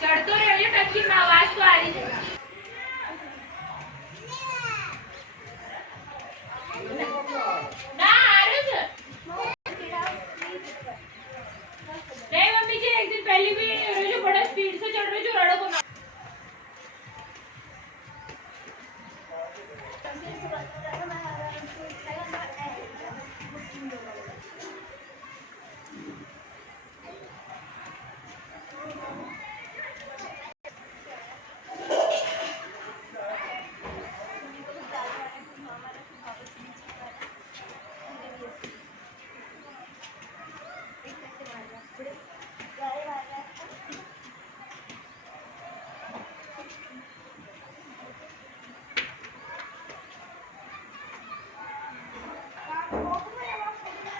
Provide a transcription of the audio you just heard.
चढ़तो रहियो टैक्सी में, आवाज तो आ रही है ना, आ रही है। नहीं मम्मी जी, एक दिन पहले भी जो बड़ा स्पीड से चढ़ रहे जो रड़ो को